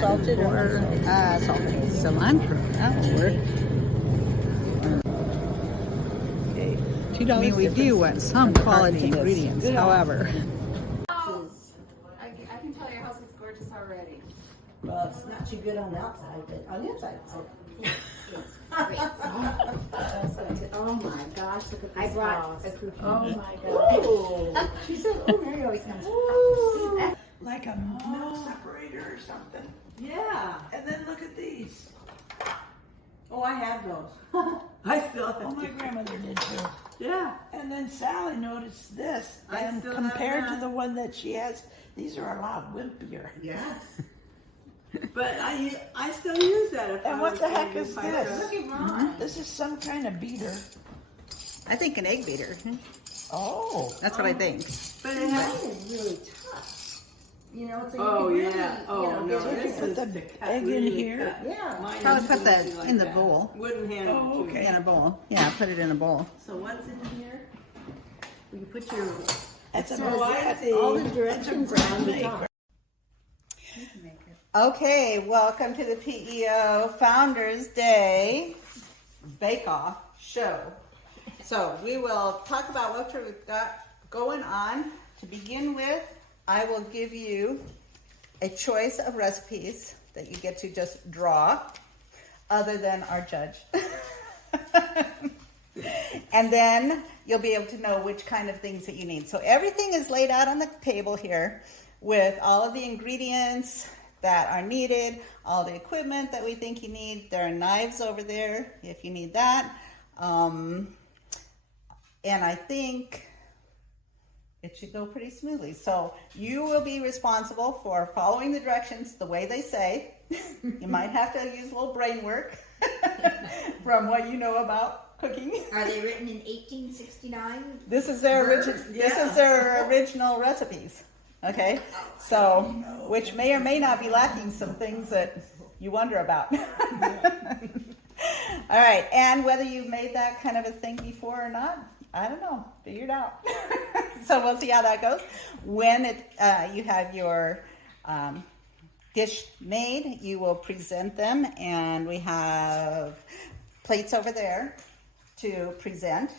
Salted or salted? Cilantro. That'll work. Okay. $2. I mean, we do want some quality ingredients, however. I can tell your house is gorgeous already. Well, it's not too good on the outside, but on the inside, it's okay. Oh my gosh, look at this. I brought house. a cookie. Oh my gosh. She said, oh, Mary always comes. Like a milk separator or something. Yeah. And then look at these. Oh, I have those. I still have Oh, my grandmother did too. Yeah. And then Sally noticed this, I and still compared have to that. the one that she has, these are a lot wimpier. Yes. But I still use that. If And I what was the heck gonna is do this? pasta. Look at Ron. This is some kind of beater. I think an egg beater. Oh. That's what I think. But it has. Mine is really tough. You know, so you Oh, can really, yeah. Oh, you know, no, get this it. is Put the cut egg in really here. cut. Yeah. Mine Probably is put that easy like in the that. bowl. Wouldn't hand Oh, it to okay. me. In a bowl. Yeah, put it in a bowl. So what's in here? You put your That's a all the directions are on the top. Okay, welcome to the PEO Founders Day Bake Off show. So we will talk about what we've got going on. To begin with, I will give you a choice of recipes that you get to just draw, other than our judge. And then you'll be able to know which kind of things that you need. So everything is laid out on the table here with all of the ingredients that are needed, all the equipment that we think you need. There are knives over there if you need that. And I think it should go pretty smoothly. So you will be responsible for following the directions the way they say. You might have to use a little brain work from what you know about cooking. Are they written in 1869? This is their original. This is their original recipes. Okay, so which may or may not be lacking some things that you wonder about. All right, and whether you've made that kind of a thing before or not, I don't know. Figure it out. So we'll see how that goes. When you have your dish made, you will present them, and we have plates over there to present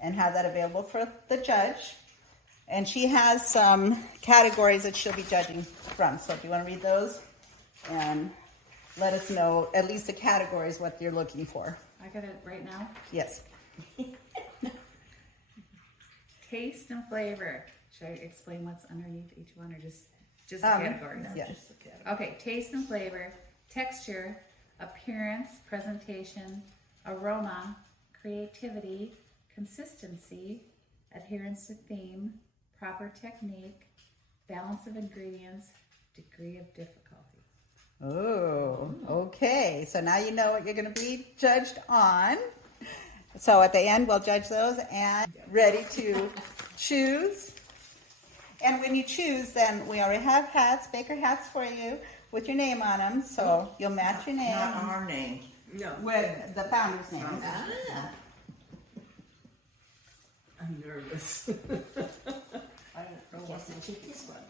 and have that available for the judge. And she has some categories that she'll be judging from. So if you want to read those and let us know at least the categories, what you're looking for. I got it right now. Yes. Taste and flavor. Should I explain what's underneath each one or just the categories? Yes. Okay, taste and flavor, texture, appearance, presentation, aroma, creativity, consistency, adherence to theme, proper technique, balance of ingredients, degree of difficulty. Oh, okay. So now you know what you're going to be judged on. So at the end, we'll judge those and ready to choose. And when you choose, then we already have hats, baker hats for you with your name on them. So you'll match your name Not our name. No, with the founder's name. I'm nervous. I guess I take this one.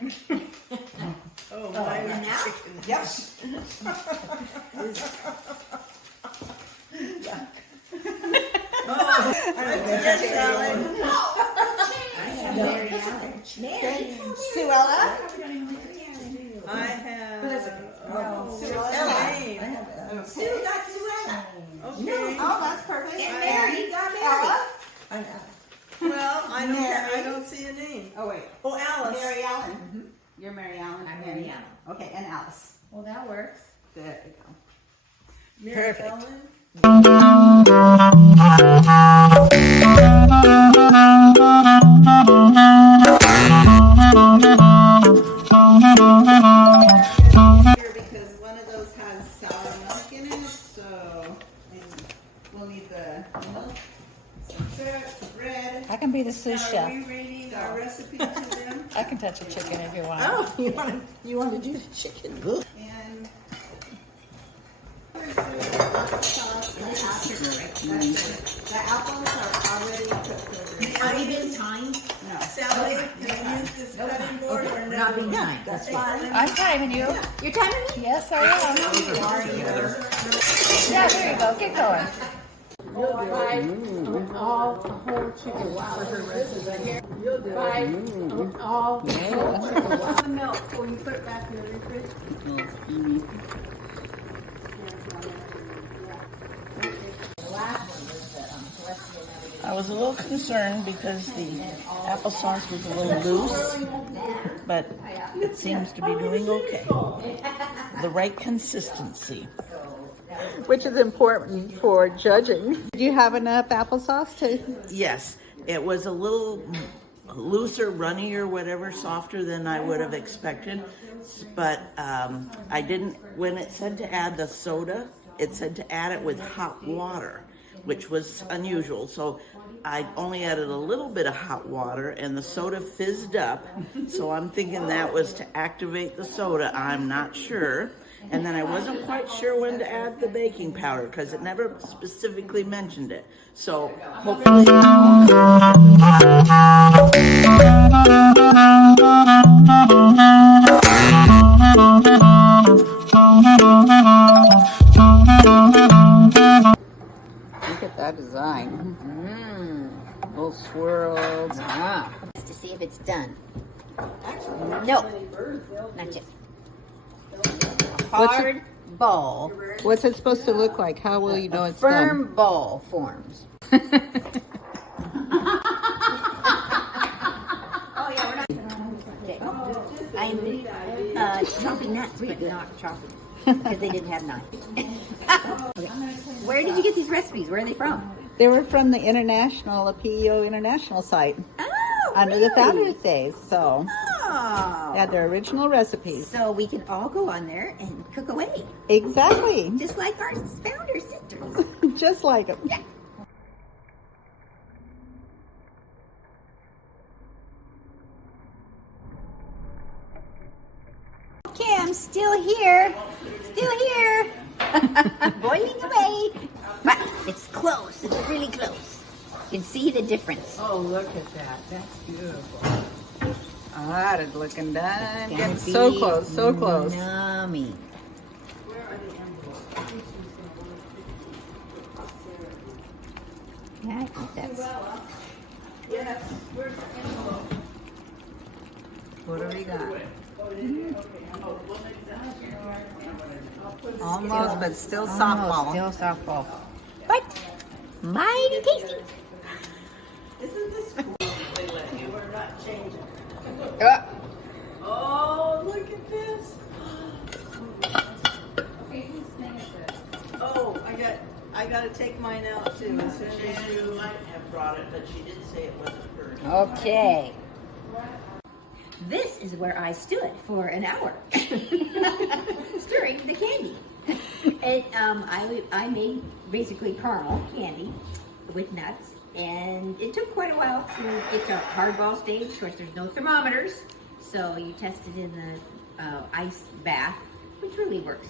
Oh, And my. now? Yep. I have Mary Allen. Mary. Suela. I have. Suela. Name. Sue got Suela. Okay. Oh, that's perfect. And Mary got Mary. Ella? Well, I Mary. don't see a name. Oh, wait. Oh, Alice. Mary Allen. You're Mary Allen. I'm Mary Allen. Okay, and Alice. Well, that works. There you go. Mary Perfect. Ellen. Here, because one of those has sour milk be the sous Are chef. we reading our recipe to them? I can touch a chicken if you want. Oh, you want to do the chicken? And the apples are already cooked. Are you being kind? Sally, can I use this cutting board or no? Not being kind. That's fine. I'm timing you. You're timing me? Yes, I am. Yeah, there you go. Get going. All the whole chicken. Wow. All the whole chicken. The milk, will you put it back in the refrigerator? I was a little concerned because the applesauce was a little loose, but it seems to be doing okay. The right consistency. Which is important for judging. Do you have enough applesauce to? Yes, it was a little looser, runnier, whatever, softer than I would have expected. But I didn't, when it said to add the soda, it said to add it with hot water, which was unusual. So I only added a little bit of hot water and the soda fizzed up. So I'm thinking that was to activate the soda. I'm not sure. And then I wasn't quite sure when to add the baking powder because it never specifically mentioned it. So hopefully... Look at that design. Little swirls. To see if it's done. No, not yet. Hard ball, What's it supposed to look like? How will you know it's firm done? ball forms. Okay. I'm chopping nuts, but not chopping because they didn't have knives. Okay. Where did you get these recipes? Where are they from? They were from the PEO International site Oh, under really? the Founders Days. So, Oh. yeah, they're original recipes. So we can all go on there and cook away, Exactly. just like our founder sisters. Just like them. Yeah. Okay, I'm still here. Still here. Boiling away. But it's close. It's really close. You can see the difference. Oh, look at that. That's beautiful. That is looking done. It's Getting gonna so be close, so close. Yummy. Yeah, I think that's. Yes, where's the envelope? What do we got? Almost, but still softball. Still softball. But mighty tasty. Isn't this cool? We're not changing. Uh, Oh, look at this. Oh, I got to take mine out too. As soon as She you... might have brought it, but she did say it wasn't hers. Okay. This is where I stood for an hour stirring the candy. And I made basically caramel candy with nuts, and it took quite a while to get to hardball stage. Of course, there's no thermometers, so you test it in the ice bath, which really works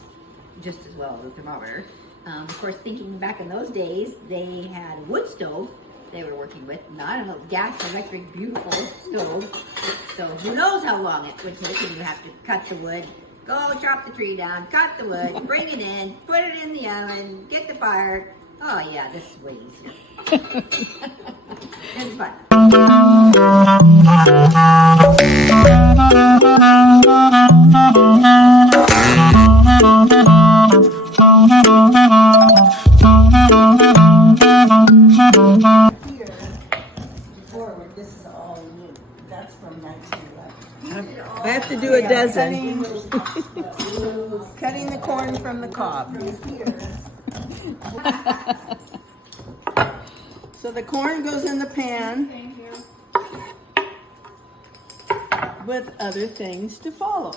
just as well as a thermometer. Of course, thinking back in those days, they had a wood stove they were working with, not a gas electric beautiful stove. So who knows how long it would take, and you have to cut the wood, go chop the tree down, cut the wood, bring it in, put it in the oven, get the fire. Oh yeah, this is way easier. It's fun. Forward, this is all new. That's from 1911. I have to do a dozen. Cutting the corn from the cob. So the corn goes in the pan with other things to follow.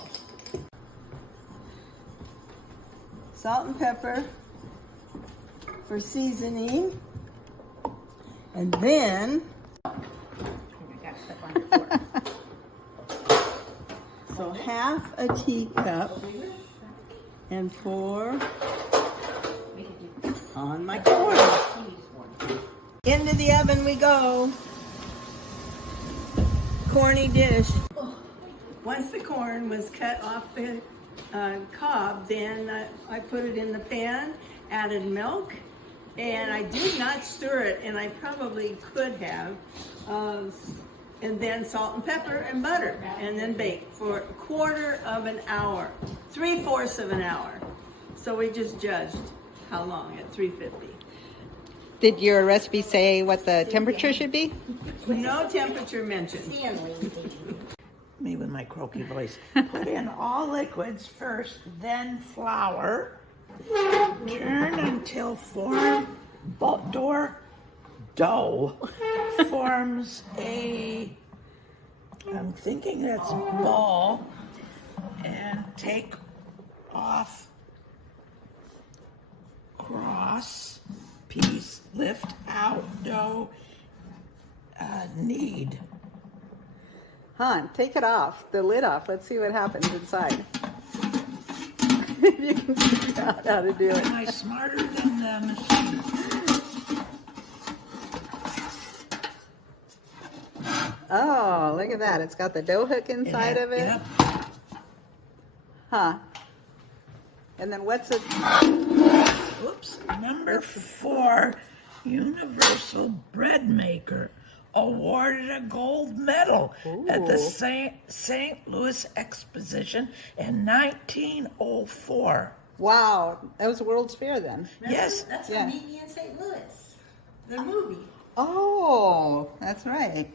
Salt and pepper for seasoning. And then for. So half a teacup and pour on my corn. Into the oven we go. Corny dish. Once the corn was cut off the cob, then I put it in the pan, added milk, and I did not stir it, and I probably could have. And then salt and pepper and butter, and then bake for 1/4 of an hour, 3/4 of an hour. So we just judged how long at 350. Did your recipe say what the temperature should be? No temperature mentioned. Me with my croaky voice. Put in all liquids first, then flour. Turn until dough forms a, I'm thinking that's ball, and take off cross piece, lift out dough, knead. Han, take it off, the lid off. Let's see what happens inside. If you can figure out how to do it. Am I smarter than the machine? Oh, look at that. It's got the dough hook inside of it. Yep. Huh. And then what's it? Oops. Number 4, Universal Bread Maker, awarded a gold medal at the St. Louis Exposition in 1904. Wow, that was World's Fair then. Yes. That's Yeah. Meet Me in St. Louis, the movie. Oh, that's right.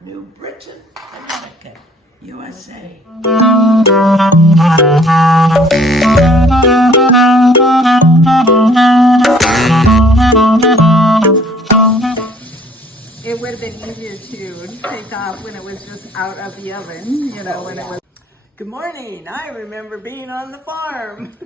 New Britain, Connecticut, USA. It would have been easier to take off when it was just out of the oven, you know, when it was. Good morning. I remember being on the farm.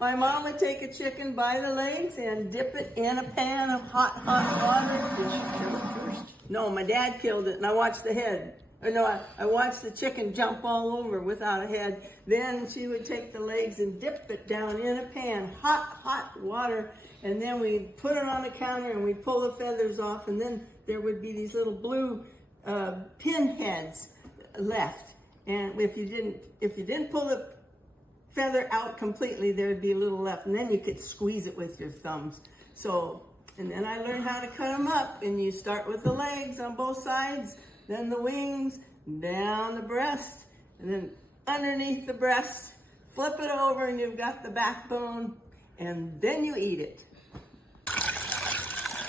My mom would take a chicken by the legs and dip it in a pan of hot water. Did she kill it first? No, my dad killed it, and I watched the head. Or no, I watched the chicken jump all over without a head. Then she would take the legs and dip it down in a pan, hot water, and then we'd put it on the counter and we'd pull the feathers off, and then there would be these little blue pin heads left. And if you didn't pull the feather out completely, there'd be a little left, and then you could squeeze it with your thumbs. So, and then I learned how to cut them up, and you start with the legs on both sides, then the wings, down the breast, and then underneath the breast, flip it over, and you've got the backbone, and then you eat it.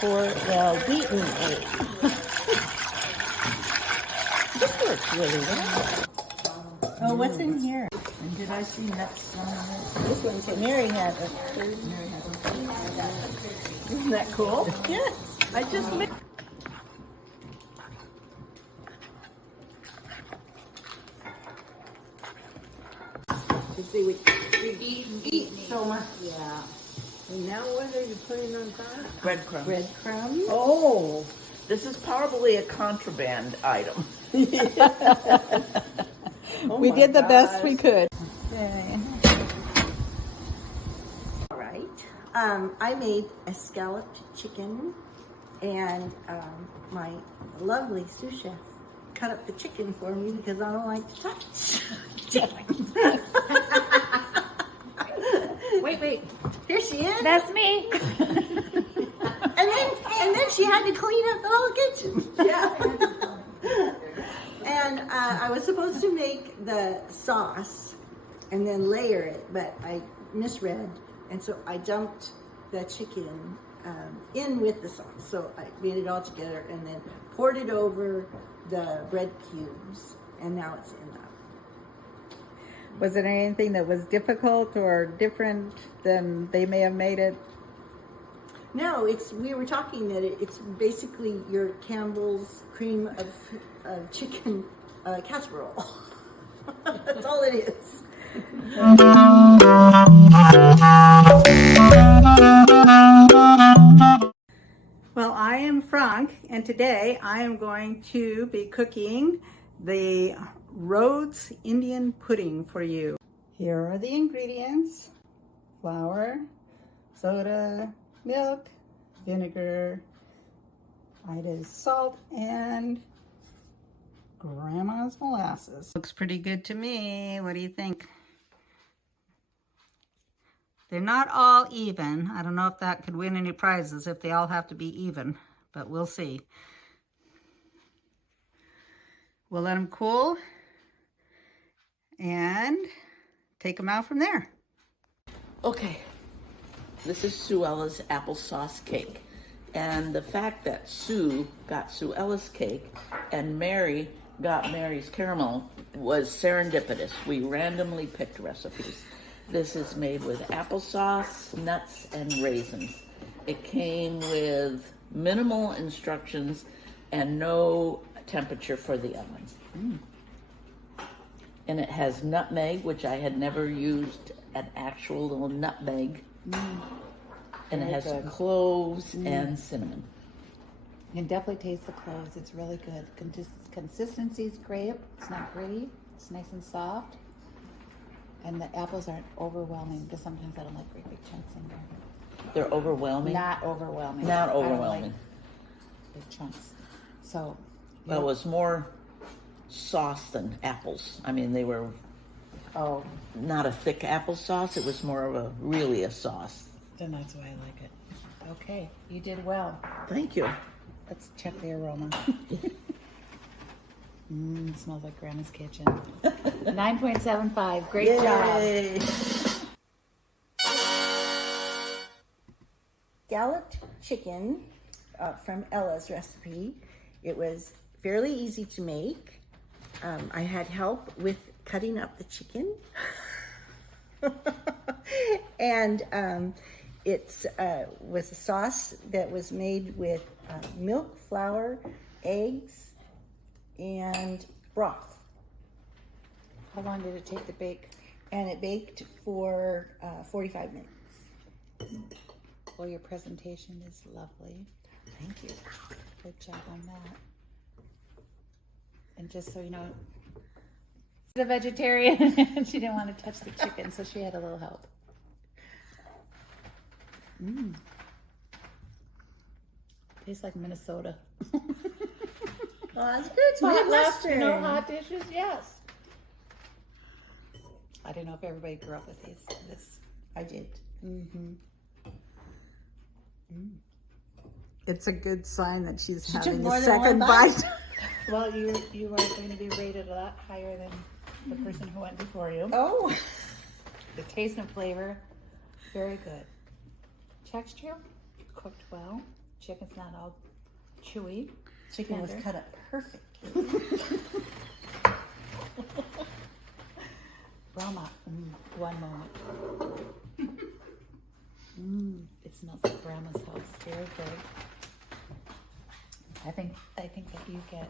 For the wheaten egg. This works really well. Oh, what's in here? And did I see nuts on it? This one's Mary has it. Isn't that cool? Yes. I just made. You see, we eat so much. Yeah. And now what are you putting on top? Breadcrumbs. Breadcrumbs? Oh, this is probably a contraband item. We did the best we could. All right. I made a scalloped chicken, and my lovely sous chef cut up the chicken for me because I don't like to touch chicken. Wait. Here she is. That's me. And then she had to clean up the whole kitchen. Yeah. And I was supposed to make the sauce and then layer it, but I misread, and so I dumped the chicken in with the sauce. So I made it all together and then poured it over the bread cubes, and now it's in the. Was there anything that was difficult or different than they may have made it? No, we were talking that it's basically your Campbell's cream of chicken casserole. That's all it is. Well, I am Franc, and And today I am going to be cooking the Rhodes Indian pudding for you. Here are the ingredients: flour, soda, milk, vinegar, Ida's salt, and Grandma's molasses. Looks pretty good to me. What do you think? They're not all even. I don't know if that could win any prizes if they all have to be even, but we'll see. We'll let them cool and take them out from there. Okay, this is Suela's applesauce cake. And the fact that Sue got Suela's cake and Mary got Mary's caramel was serendipitous. We randomly picked recipes. This is made with applesauce, nuts, and raisins. It came with minimal instructions and no temperature for the oven. And it has nutmeg, which I had never used an actual little nutmeg. And it has cloves and cinnamon. You can definitely taste the cloves. It's really good. Consistency's great. It's not gritty. It's nice and soft. And the apples aren't overwhelming, because sometimes I don't like great big chunks in there. They're overwhelming? Not overwhelming. Not I don't overwhelming. like big chunks. So, Well, it was more sauce than apples. I mean, they were not a thick applesauce. It was more of a sauce. then that's why I like it. Okay, you did well. Thank you. Let's check the aroma. It smells like Grandma's kitchen. 9.75. Great Yay. job. Scalloped chicken from Ella's recipe. It was fairly easy to make. I had help with cutting up the chicken. And it was a sauce that was made with milk, flour, eggs, and broth. How long did it take to bake? And it baked for 45 minutes. Well, your presentation is lovely. Thank you. Good job on that. And just so you know, she's a vegetarian and she didn't want to touch the chicken, so she had a little help. Tastes like Minnesota. Well, that's good. It's Midwestern. No hot dishes, yes. I don't know if everybody grew up with this. I did. It's a good sign that she's took having more a than one second bite. bite. Well, you are going to be rated a lot higher than the person who went before you. Oh. The taste and flavor, very good. Texture, cooked well. Chicken's not all chewy. Chicken was Tender. cut up perfectly. Roma, one moment. It smells like Grandma's house. Very good. I think that you get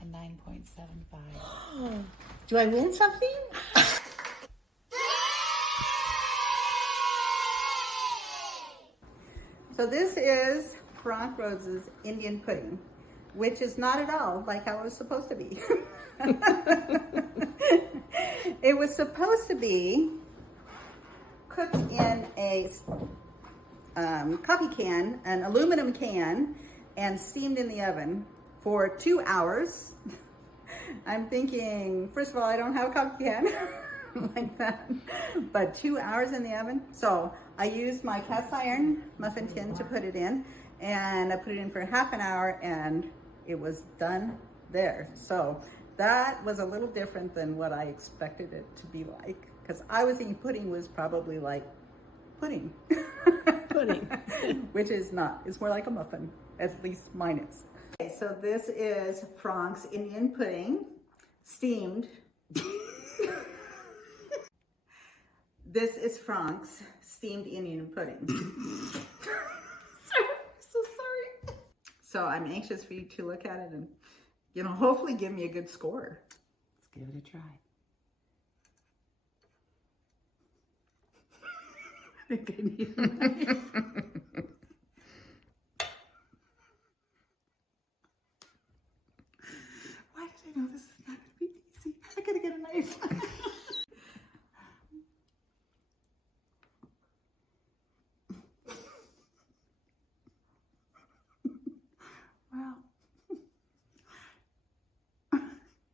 a 9.75. Do I win something? So this is Franc Rhodes's Indian pudding, which is not at all like how it was supposed to be. It was supposed to be cooked in a coffee can, an aluminum can, and steamed in the oven for 2 hours. I'm thinking, first of all, I don't have a coffee can like that, but 2 hours in the oven. So I used my cast iron muffin tin to put it in, and I put it in for half an hour, and it was done there. So that was a little different than what I expected it to be like, because I was thinking pudding was probably like pudding. Pudding. Which is not. It's more like a muffin. At least mine is. Okay, so this is Franc's Indian pudding, steamed. This is Franc's steamed Indian pudding. So sorry. So I'm anxious for you to look at it and, hopefully give me a good score. Let's give it a try. I think I need a knife.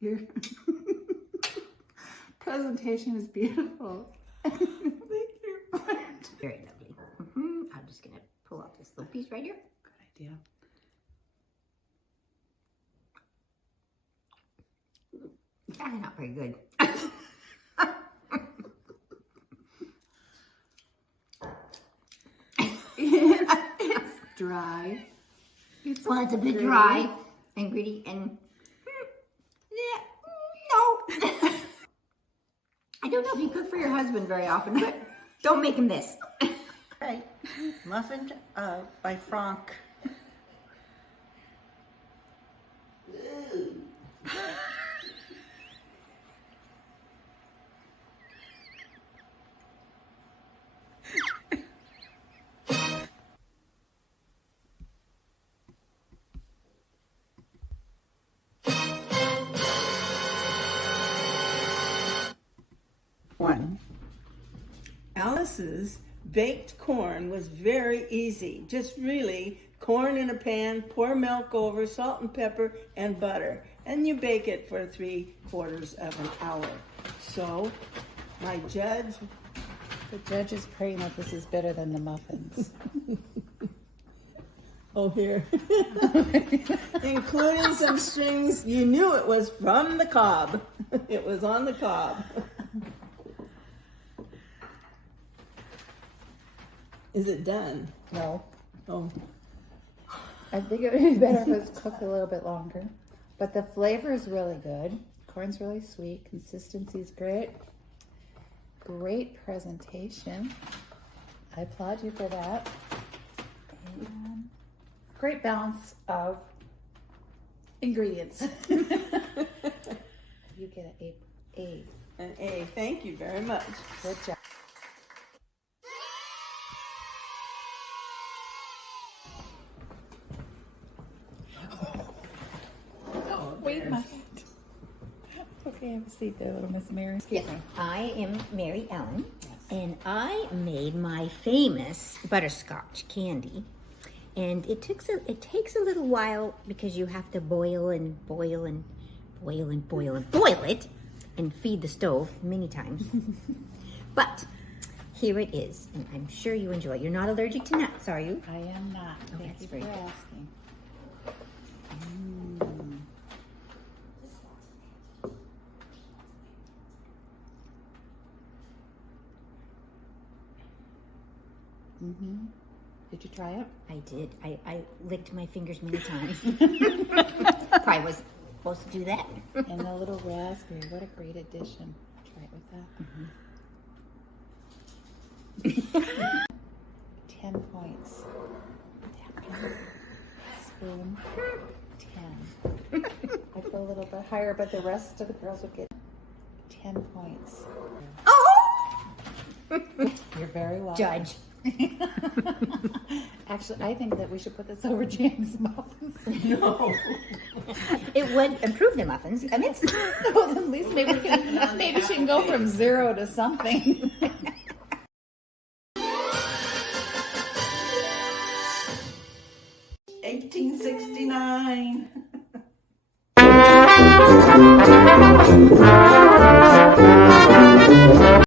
Your presentation is beautiful. Thank you. Very lovely. I'm just gonna pull off this little piece right here. Good idea. That's not very good. It's dry. Well, it's a bit dry and gritty and yeah, no. I don't know if you cook for your husband very often, but don't make him this. Right. Muffin by Franc. One. Alice's baked corn was very easy. Just really corn in a pan, pour milk over, salt and pepper, and butter. And you bake it for 3/4 of an hour. So, my judge... The judge is praying that this is better than the muffins. Oh, here. Including some strings. You knew it was from the cob. It was on the cob. Is it done? No. Oh. I think it would be better if it was cooked a little bit longer. But the flavor is really good. Corn's really sweet. Consistency's great. Great presentation. I applaud you for that. And great balance of ingredients. You get an A. An A. Thank you very much. Good job. Wait, my hand. Okay, have a seat there, little Miss Mary. Yes, I am Mary Ellen, and I made my famous butterscotch candy. And it takes a little while because you have to boil and boil and boil and boil and boil it and feed the stove many times. But here it is, and I'm sure you enjoy it. You're not allergic to nuts, are you? I am not. Oh, Thank that's you very for good. asking. Did you try it? I did. I licked my fingers many times. Probably was supposed to do that. And the little raspberry. What a great addition. Try it with that. 10 points. Spoon. 10. I'd go a little bit higher, but the rest of the girls would get 10 points. Oh! You're very welcome. Judge. Actually, I think that we should put this over Jane's muffins. No. It would improve the muffins. I mean, it's Well, at least maybe she can go from 0 to something. 1869.